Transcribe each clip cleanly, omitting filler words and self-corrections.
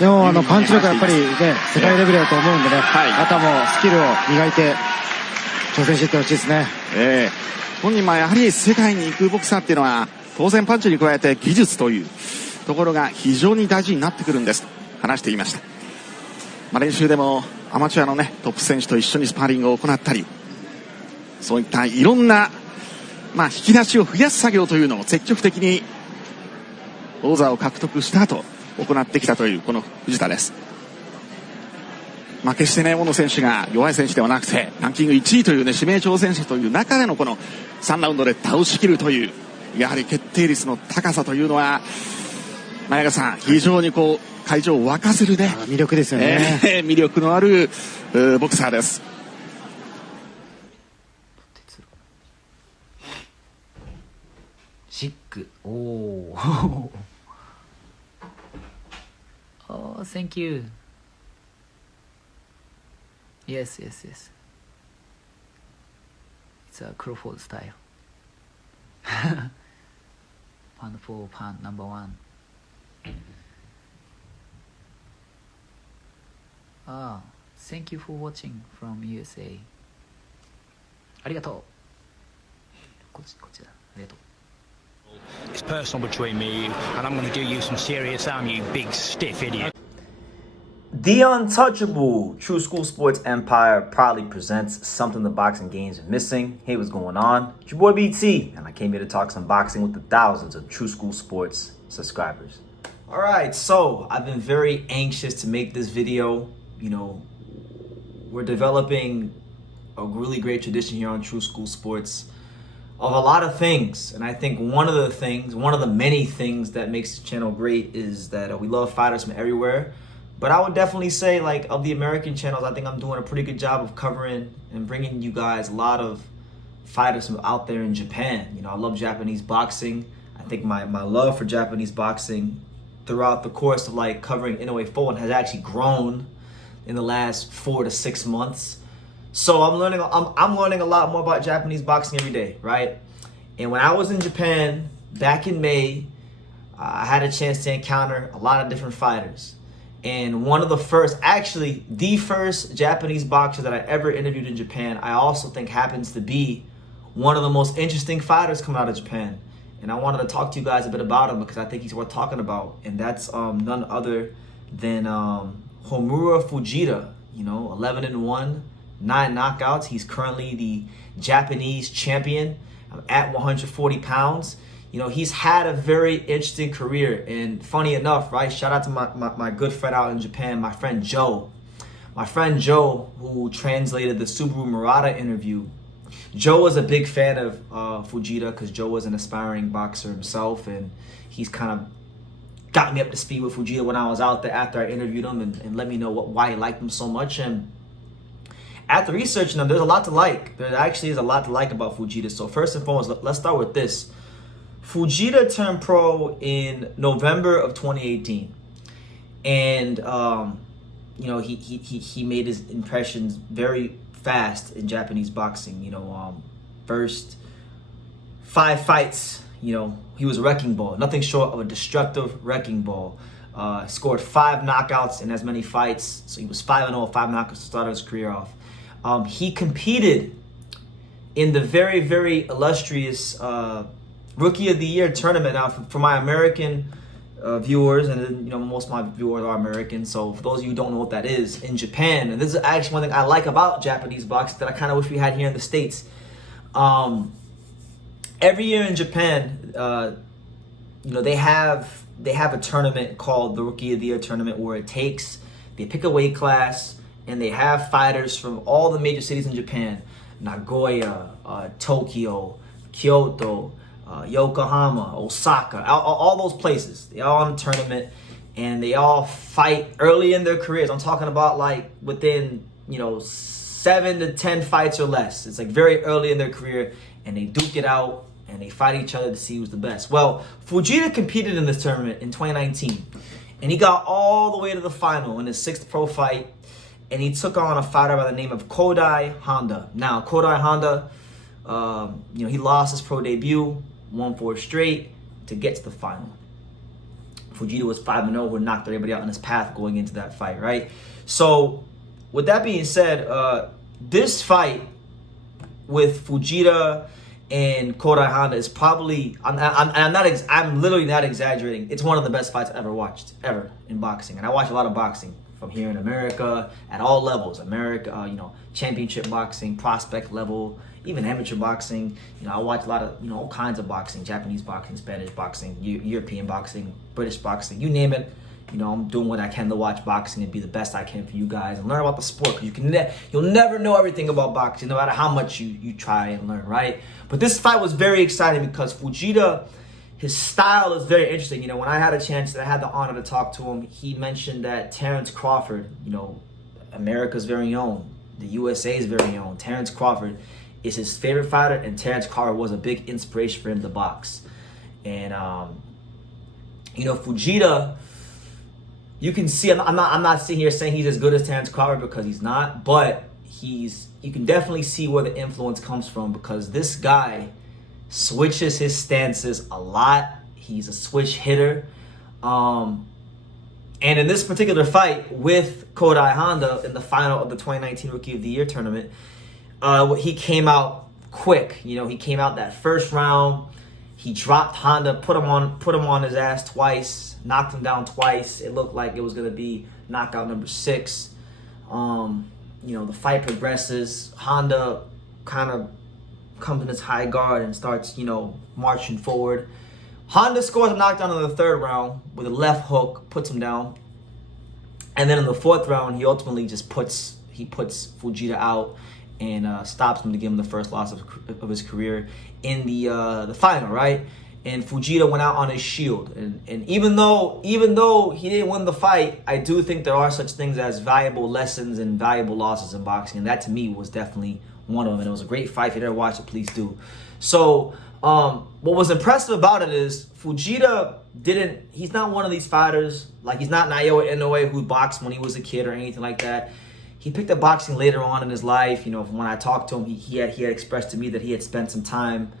でもパンチ力はやっぱりね、世界レベルだと思うんでね、あとはもうスキルを磨いて挑戦していってほしいですね。本人はやはり世界に行くボクサーっていうのは当然パンチに加えて技術というところが非常に大事になってくるんですと話していました。練習でもアマチュアのねトップ選手と一緒にスパーリングを行ったり、そういったいろんな引き出しを増やす作業というのを積極的に王座を獲得した後行ってきたというこの藤田です。決してね、大野選手が弱い選手ではなくてランキング1位というね指名挑戦者という中でのこの3ラウンドで倒し切るというやはり決定率の高さというのは前川さん、非常にこう会場を沸かせるね魅力ですよね。魅力のあるボクサーです。シック、おおOh, thank you. Yes. It's a Crawford style. Pound for pound number 1. Thank you for watching from USA. ありがとう。こちら、ありがとう。It's personal between me and you, and I'm going to do you some serious harm, you big stiff idiot. The untouchable True School Sports Empire proudly presents something the boxing games are missing. Hey, what's going on? It's your boy BT, and I came here to talk some boxing with the thousands of True School Sports subscribers. Alright, so I've been very anxious to make this video. You know, we're developing a really great tradition here on True School Sports of a lot of things, and I think one of the many things that makes the channel great is that we love fighters from everywhere. But I would definitely say, like, of the American channels, I think I'm doing a pretty good job of covering and bringing you guys a lot of fighters from out there in Japan. You know, I love Japanese boxing. I think my love for Japanese boxing throughout the course of like covering Inoue Forward has actually grown in the last 4 to 6 months. So I'm learning a lot more about Japanese boxing every day, right? And when I was in Japan back in May, I had a chance to encounter a lot of different fighters. And one of the first, actually the first Japanese boxer that I ever interviewed in Japan, I also think happens to be one of the most interesting fighters coming out of Japan. And I wanted to talk to you guys a bit about him because I think he's worth talking about. And that's none other than Homura Fujita, you know, 11-1, 9 knockouts. He's currently the Japanese champion at 140 pounds. You know, he's had a very interesting career, and funny enough, right, shout out to my good friend out in Japan, my friend Joe. My friend Joe, who translated the Subaru Murata interview. Joe was a big fan of Fujita because Joe was an aspiring boxer himself, and he's kind of got me up to speed with Fujita when I was out there after I interviewed him and let me know why he liked him so much. And after researching him, there's a lot to like. There actually is a lot to like about Fujita. So first and foremost, let's start with this. Fujita turned pro in November of 2018, and you know, he made his impressions very fast in Japanese boxing. You know, first 5 fights, you know, he was a wrecking ball, nothing short of a destructive wrecking ball. Scored 5 knockouts in as many fights, so he was 5-0, 5 knockouts to start his career off. He competed in the very, very illustrious Rookie of the Year tournament. Now, for my American viewers, and you know, most of my viewers are American, so for those of you who don't know what that is, in Japan, and this is actually one thing I like about Japanese boxing that I kind of wish we had here in the States. Every year in Japan, you know, they have a tournament called the Rookie of the Year tournament where they pick a weight class and they have fighters from all the major cities in Japan: Nagoya, Tokyo, Kyoto, Yokohama, Osaka, all those places. They all in the tournament, and they all fight early in their careers. I'm talking about like within, you know, 7 to 10 fights or less. It's like very early in their career, and they duke it out and they fight each other to see who's the best. Well, Fujita competed in this tournament in 2019, and he got all the way to the final in his 6th pro fight, and he took on a fighter by the name of Kodai Honda. Now, Kodai Honda, you know, he lost his pro debut, won 4 straight to get to the final. Fujita was 5-0, who knocked everybody out in his path going into that fight, right? So, with that being said, this fight with Fujita and Kodai Honda is probably, I'm literally not exaggerating. It's one of the best fights I've ever watched, ever, in boxing. And I watch a lot of boxing from here in America at all levels. America, championship boxing, prospect level, even amateur boxing. I watch a lot of, all kinds of boxing, Japanese boxing, Spanish boxing, European boxing, British boxing, you name it. I'm doing what I can to watch boxing and be the best I can for you guys and learn about the sport. Because you'll never know everything about boxing, no matter how much you try and learn, right? But this fight was very exciting because Fujita, his style is very interesting. When I had a chance, I had the honor to talk to him, he mentioned that Terence Crawford, America's very own, the USA's very own, Terence Crawford is his favorite fighter, and Terence Crawford was a big inspiration for him to box. And, Fujita, you can see, I'm not sitting here saying he's as good as Terence Crawford because he's not, but you can definitely see where the influence comes from because this guy switches his stances a lot. He's a switch hitter. And in this particular fight with Kodai Honda in the final of the 2019 Rookie of the Year tournament, he came out quick. He came out that first round. He dropped Honda, put him on his ass twice, knocked him down twice. It looked like it was going to be knockout number 6. The fight progresses. Honda kind of comes in his high guard and starts, marching forward. Honda scores a knockdown in the 3rd round with a left hook, puts him down. And then in the 4th round, he ultimately just puts Fujita out and stops him to give him the first loss of his career in the final, right? And Fujita went out on his shield. And even though he didn't win the fight, I do think there are such things as valuable lessons and valuable losses in boxing. And that to me was definitely one of them. And it was a great fight. If you never watched it, please do. So what was impressive about it is Fujita he's not one of these fighters, like he's not Naoya Inoue who boxed when he was a kid or anything like that. He picked up boxing later on in his life. From when I talked to him, he had expressed to me that he had spent some time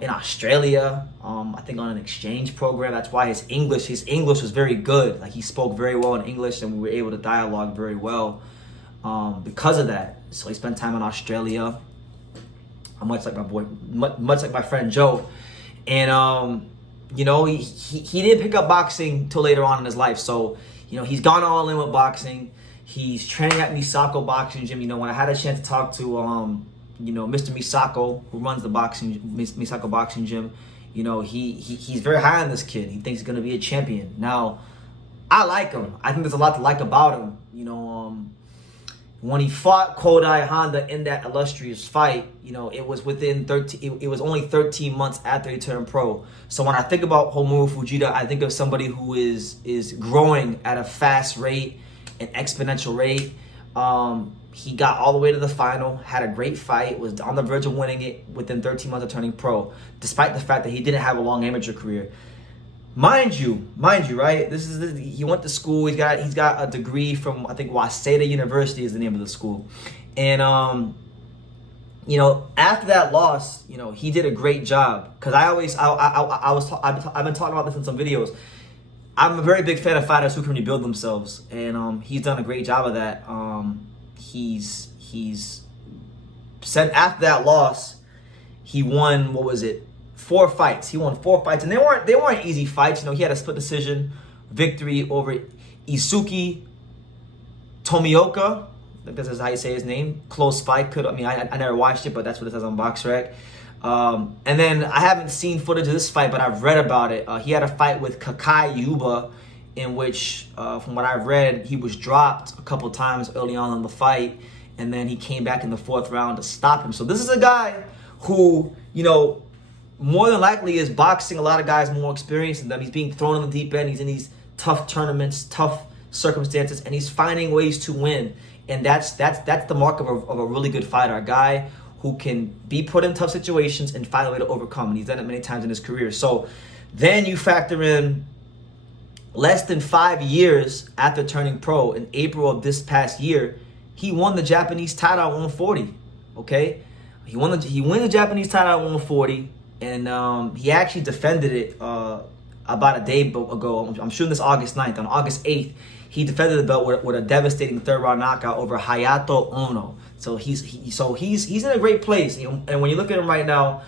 in Australia, I think on an exchange program. That's why his English was very good. Like he spoke very well in English, and we were able to dialogue very well because of that. So he spent time in Australia, much like my friend Joe, and he didn't pick up boxing till later on in his life. So he's gone all in with boxing. He's training at Misako Boxing Gym. When I had a chance to talk to Mr. Misako, who runs the Misako Boxing Gym, he's very high on this kid. He thinks he's going to be a champion. Now, I like him. I think there's a lot to like about him. When he fought Kodai Honda in that illustrious fight, it was within 13. It was only 13 months after he turned pro. So when I think about Homura Fujita, I think of somebody who is growing at a fast rate, an exponential rate. He got all the way to the final, had a great fight, was on the verge of winning it within 13 months of turning pro, despite the fact that he didn't have a long amateur career. Mind you, right? He went to school. He's got a degree from, I think, Waseda University is the name of the school, and after that loss, he did a great job. Because I've been talking about this in some videos. I'm a very big fan of fighters who can rebuild themselves, and he's done a great job of that. He's said after that loss, he won 4 fights. He won 4 fights, and they weren't easy fights. He had a split decision victory over Isuki Tomioka. I think this is how you say his name. Close fight. I never watched it, but that's what it says on BoxRec. And then I haven't seen footage of this fight, but I've read about it. He had a fight with Kakai Yuba, in which, from what I've read, he was dropped a couple times early on in the fight, and then he came back in the 4th round to stop him. So this is a guy who, more than likely is boxing a lot of guys more experienced than them. He's being thrown in the deep end. He's in these tough tournaments, tough circumstances, and he's finding ways to win. And that's the mark of a really good fighter, a guy who can be put in tough situations and find a way to overcome. And he's done it many times in his career. So then you factor in less than 5 years after turning pro, in April of this past year, he won the Japanese title at 140. Okay, he won the Japanese title at 140, and he actually defended it about a day ago. I'm shooting this August 9th. On August 8th, he defended the belt with a devastating third-round knockout over Hayato Ono. So he's in a great place. And when you look at him right now,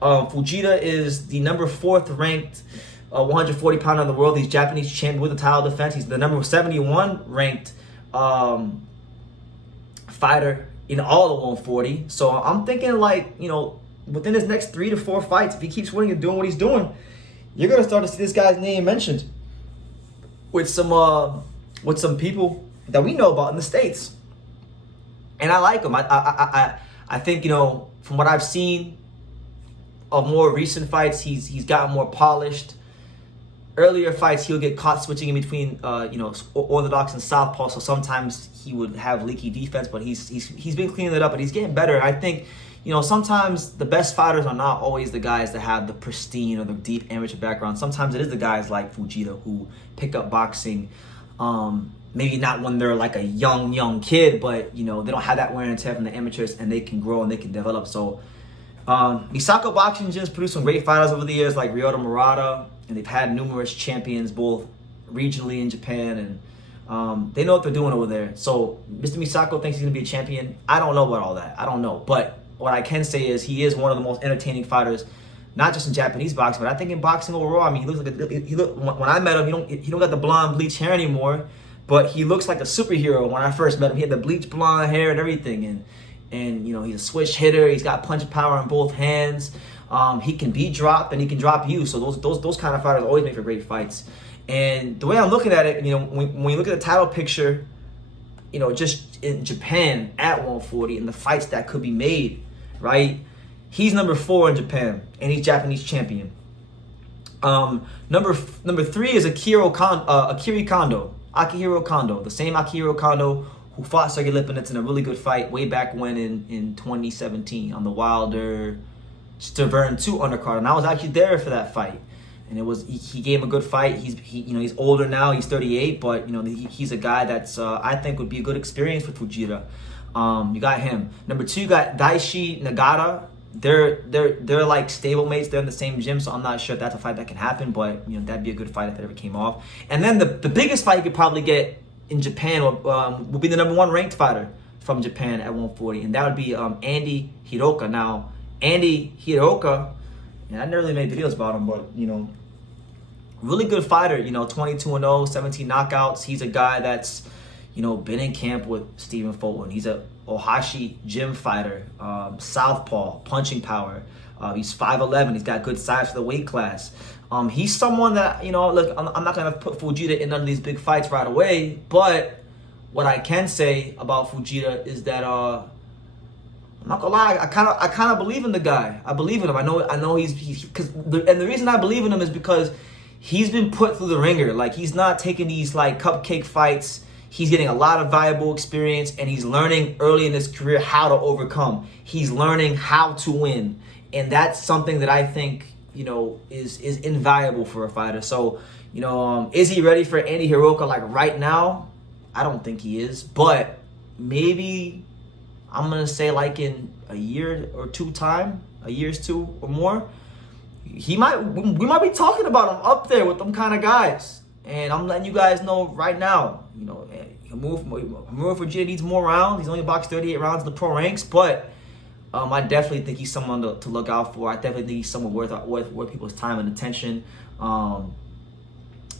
Fujita is the number 4th ranked 140 pounder in the world. He's Japanese champion with a title defense. He's the number 71 ranked fighter in all of 140. So I'm thinking, like, you know, within his next 3 to 4 fights, if he keeps winning and doing what he's doing, you're gonna start to see this guy's name mentioned with some people that we know about in the States. And I like him. I think, you know, from what I've seen of more recent fights, he's gotten more polished. Earlier fights, he'll get caught switching in between, you know, orthodox and southpaw. So sometimes he would have leaky defense, but he's been cleaning it up, and he's getting better. I think, you know, sometimes the best fighters are not always the guys that have the pristine or the deep amateur background. Sometimes it is the guys like Fujita who pick up boxing, maybe not when they're like a young kid, but, you know, they don't have that wear and tear from the amateurs, and they can grow and they can develop. So Misako Boxing Gym's produced some great fighters over the years, like Ryota Murata, and they've had numerous champions both regionally in Japan, and they know what they're doing over there. So Mr. Misako thinks he's going to be a champion. I don't know about all that. I don't know. But what I can say is he is one of the most entertaining fighters, not just in Japanese boxing, but I think in boxing overall. I mean, when I met him, he don't got the blonde bleach hair anymore, but he looks like a superhero. When I first met him, he had the bleach blonde hair and everything, and you know, he's a switch hitter. He's got punch power in both hands. He can be dropped, and he can drop you. So those kind of fighters always make for great fights. And the way I'm looking at it, you know, when you look at the title picture, you know, just in Japan at 140 and the fights that could be made, right? He's number 4 in Japan, and he's Japanese champion. Number 3 is Akihiro Kondo, the same Akihiro Kondo who fought Sergey Lipinets in a really good fight way back when in 2017 on the Wilder Stavern 2 undercard, and I was actually there for that fight. And he gave him a good fight. He's older now. He's 38, but you know, he's a guy that's I think would be a good experience for Fujita. You got him. Number 2, you got Daishi Nagata. They're like stablemates. They're in the same gym, so I'm not sure if that's a fight that can happen, but you know, that'd be a good fight if it ever came off. And then the biggest fight you could probably get in Japan would be the number 1 ranked fighter from Japan at 140, and that would be Andy Hiroka. Now, Andy Hiroka, and I never really made videos about him, but you know, really good fighter. You know, 22-0, 17 knockouts. He's a guy that's, you know, been in camp with Stephen Fulton. He's a Ohashi gym fighter, southpaw, punching power. He's 5'11". He's got good size for the weight class. He's someone that, you know, look, I'm not gonna put Fujita in none of these big fights right away, but what I can say about Fujita is that I'm not gonna lie, I kind of believe in the guy. I believe in him. I know he's and the reason I believe in him is because he's been put through the ringer. Like, he's not taking these like cupcake fights. He's getting a lot of valuable experience, and he's learning early in his career how to overcome. He's learning how to win, and that's something that I think, you know, is invaluable for a fighter. So, you know, is he ready for Andy Hiroka like right now? I don't think he is, but maybe I'm gonna say like in a year or 2 time, a year's 2 or more, we might be talking about him up there with them kind of guys. And I'm letting you guys know right now, you know, Homura Fujita needs more rounds. He's only boxed 38 rounds in the pro ranks, but I definitely think he's someone to look out for. I definitely think he's someone worth people's time and attention,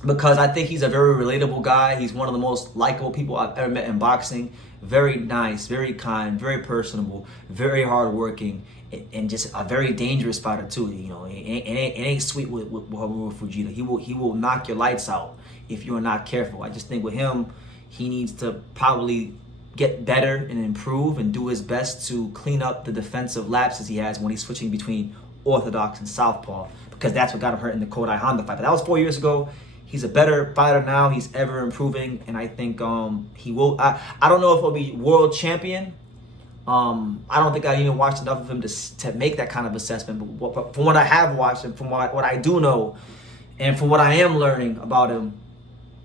because I think he's a very relatable guy. He's one of the most likable people I've ever met in boxing. Very nice, very kind, very personable, very hardworking, and just a very dangerous fighter too. You know, it ain't sweet with Homura Fujita. He will knock your lights out if you are not careful. I just think with him, he needs to probably get better and improve and do his best to clean up the defensive lapses he has when he's switching between orthodox and southpaw, because that's what got him hurt in the Kodai Honda fight. But that was 4 years ago. He's a better fighter now. He's ever improving, and I think he will. I don't know if he'll be world champion. I don't think I even watched enough of him to make that kind of assessment. But from what I have watched and from what I do know, and from what I am learning about him,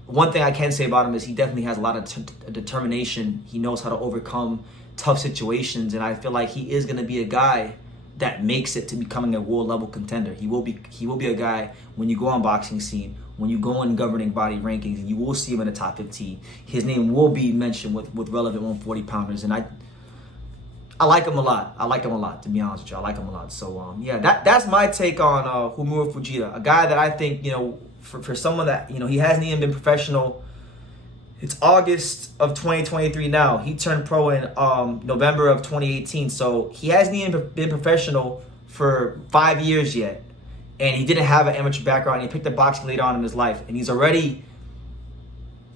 one thing I can say about him is he definitely has a lot of determination. He knows how to overcome tough situations, and I feel like he is going to be a guy that makes it to becoming a world level contender. He will be a guy when you go on Boxing Scene, when you go in governing body rankings, and you will see him in the top 15. His name will be mentioned with relevant 140 pounders, and I like him a lot. I like him a lot, to be honest with you. I like him a lot. So yeah, that's my take on Homura Fujita, a guy that I think, you know, for someone that, you know, he hasn't even been professional. It's August of 2023 now. He turned pro in November of 2018. So he hasn't even been professional for 5 years yet. And he didn't have an amateur background. He picked up boxing later on in his life. And he's already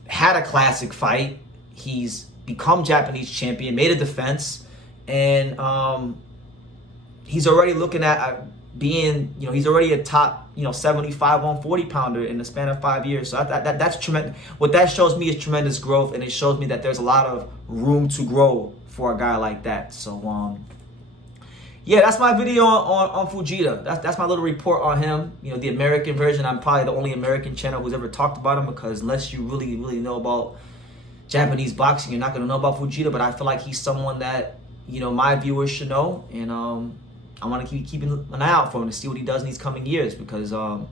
had a classic fight. He's become Japanese champion, made a defense. And he's already looking at being, you know, he's already a top, you know, 75, 140 pounder in the span of 5 years. So that's tremendous. What that shows me is tremendous growth, and it shows me that there's a lot of room to grow for a guy like that. So yeah, that's my video on Fujita. That's my little report on him. You know, the American version. I'm probably the only American channel who's ever talked about him, because unless you really know about Japanese boxing, you're not going to know about Fujita. But I feel like he's someone that, you know, my viewers should know, and I want to keep keeping an eye out for him to see what he does in these coming years, because you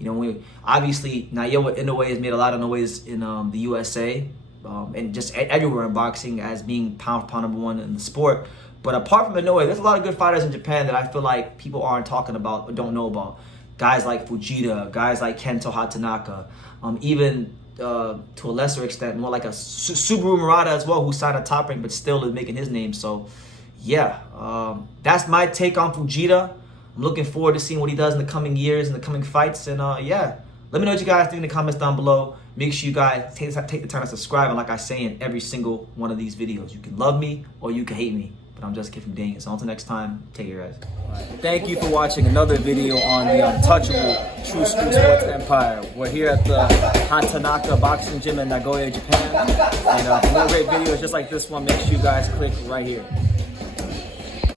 know, obviously Naoya Inoue has made a lot of noise in the USA and just everywhere in boxing as being pound for pound #1 in the sport. But apart from Inoue, there's a lot of good fighters in Japan that I feel like people aren't talking about or don't know about. Guys like Fujita, guys like Kento Hatanaka, even to a lesser extent, more like a Subaru Murata as well, who signed a top rank but still is making his name. So yeah, that's my take on Fujita. I'm looking forward to seeing what he does in the coming years, in the coming fights. And yeah, let me know what you guys think in the comments down below. Make sure you guys take the time to subscribe. And like I say in every single one of these videos, you can love me or you can hate me, but I'm just a kid from Daniel. So until next time, take care, guys. Thank you for watching another video on the untouchable True School Sports Empire. We're here at the Hatanaka Boxing Gym in Nagoya, Japan. And for more great videos just like this one, make sure you guys click right here.